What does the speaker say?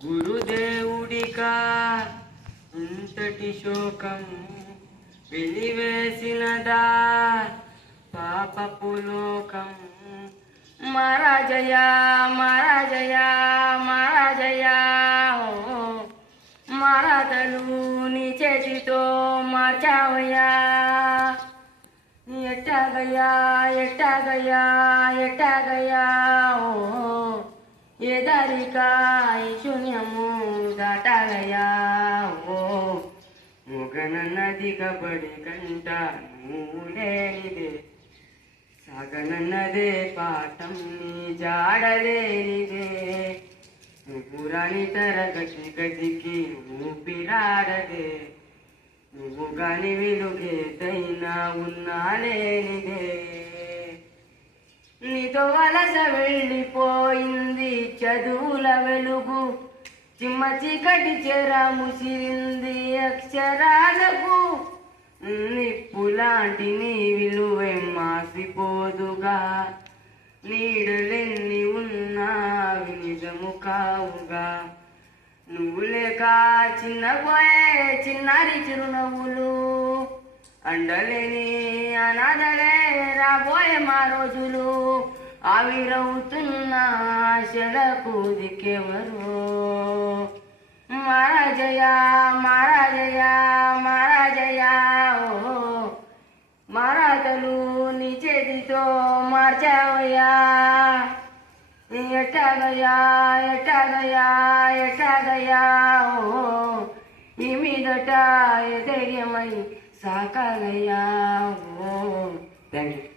గురుదేవుడికా ఇంతటి శోకం వెలివేసినదా పాపపు లోకం. మహారాజయ్యా మహారాజయ్యా మహారాజయ్యా మరాతలు నీ చేతితో మార్చావయ్యా. ఎట్టాగయ్యా ఎట్టాగయ్యా ఎట్టాగయ్యా ఏ దారికా ఈ శూన్యము దాటాగయ్యా. మొగనన్నది కబడి కంట నువ్వు లేనిదే సాగనన్నదే పాఠం నీ జాడలేనిదే. నువ్వు రాని తరగతి గదికి ఊపిరాడదే నువ్వు గాని వెలుగేదైనా ఉన్నా లేనిదే. నీతో వలస వెళ్ళిపోయింది చదువుల వెలుగు చిమ్మ చీకటి చెర ముసిరింది అక్షరాలకు. నిప్పులాంటి నీ విలువే మాసిపోదుగా నీడలెన్ని ఉన్నావి నిజము కావుగా. నువ్వు లేక చిన్నపోయే చిన్నారి చిరునవ్వులు అండలేని అనాథలే రాబోయే మా రోజులు. ఆవిరవుతున్న ఆశలకు దిక్కెవరు. మహారాజయ్యా మహారాజయ్యా మహారాజయ్యా మరాతలు నీ చేతితో మార్చావయ్యా. ఎట్టాగయ్యా ఎట్టాగయ్యా ఎట్టాగయ్యా ఈ మీదట ధైర్యమై సాకాలయ్యా. Thank you.